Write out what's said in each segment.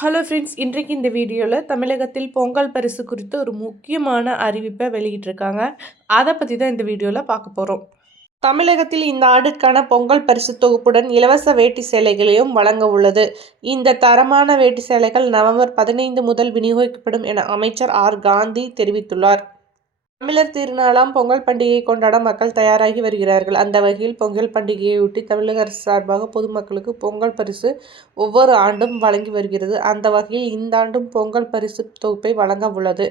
Hello friends, இன்றைக்கு இந்த வீடியோவில் தமிழகத்தில் பொங்கல் பரிசு குறித்து ஒரு முக்கியமான அறிவிப்பை வெளியிட்டிருக்காங்க. அதை பற்றி தான் இந்த வீடியோவில் பார்க்க போகிறோம். தமிழகத்தில் இந்த ஆண்டிற்கான பொங்கல் பரிசு தொகுப்புடன் இலவச வேட்டி சேலைகளையும் வழங்க உள்ளது. இந்த தரமான வேட்டி சேலைகள் நவம்பர் 15 முதல் விநியோகிக்கப்படும் என அமைச்சர் ஆர். காந்தி தெரிவித்துள்ளார். தமிழர் திருநாளாம் பொங்கல் பண்டிகையை கொண்டாட மக்கள் தயாராகி வருகிறார்கள். அந்த வகையில் பொங்கல் பண்டிகையையொட்டி தமிழக அரசு சார்பாக பொதுமக்களுக்கு பொங்கல் பரிசு ஒவ்வொரு ஆண்டும் வழங்கி வருகிறது. அந்த வகையில் இந்த ஆண்டும் பொங்கல் பரிசு தொகுப்பை வழங்க உள்ளது.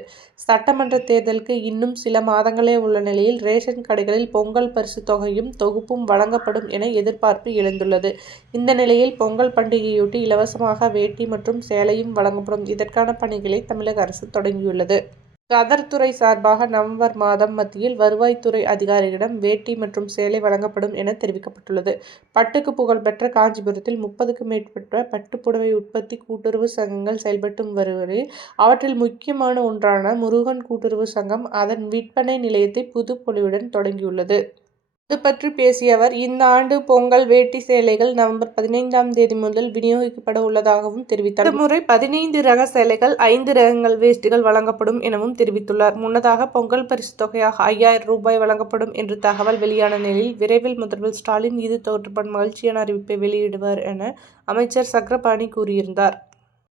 சட்டமன்ற தேர்தலுக்கு இன்னும் சில மாதங்களே உள்ள நிலையில் ரேஷன் கடைகளில் பொங்கல் பரிசு தொகையும் தொகுப்பும் வழங்கப்படும் என எதிர்பார்ப்பு எழுந்துள்ளது. இந்த நிலையில் பொங்கல் பண்டிகையொட்டி இலவசமாக வேட்டி மற்றும் சேலையும் வழங்கப்படும். இதற்கான பணிகளை தமிழக அரசு தொடங்கியுள்ளது. கதர் துறை சார்பாக நவம்பர் மாதம் மத்தியில் வருவாய்த்துறை அதிகாரிகளிடம் வேட்டி மற்றும் சேலை வழங்கப்படும் என தெரிவிக்கப்பட்டுள்ளது. பட்டுக்கு புகழ்பெற்ற காஞ்சிபுரத்தில் 30க்கும் மேற்பட்ட பட்டுப்புடவை உற்பத்தி கூட்டுறவு சங்கங்கள் செயல்பட்டு வருவதில் அவற்றில் முக்கியமான ஒன்றான முருகன் கூட்டுறவு சங்கம் அதன் விற்பனை நிலையத்தை புதுப்பொலிவுடன் தொடங்கியுள்ளது. இது பற்றி பேசிய அவர், இந்த ஆண்டு பொங்கல் வேட்டி சேலைகள் நவம்பர் 15ஆம் தேதி முதல் விநியோகிக்கப்பட உள்ளதாகவும் தெரிவித்தார். இந்த முறை 15 ரக சேலைகள், 5 ரகங்கள் வேஷ்டிகள் வழங்கப்படும் எனவும் தெரிவித்துள்ளார். முன்னதாக பொங்கல் பரிசு தொகையாக 5000 ரூபாய் வழங்கப்படும் என்று தகவல் வெளியான நிலையில் விரைவில் முதல்வர் ஸ்டாலின் இது தொடர்பான மகிழ்ச்சியான அறிவிப்பை வெளியிடுவார் என அமைச்சர் சக்கரபாணி கூறியிருந்தார்.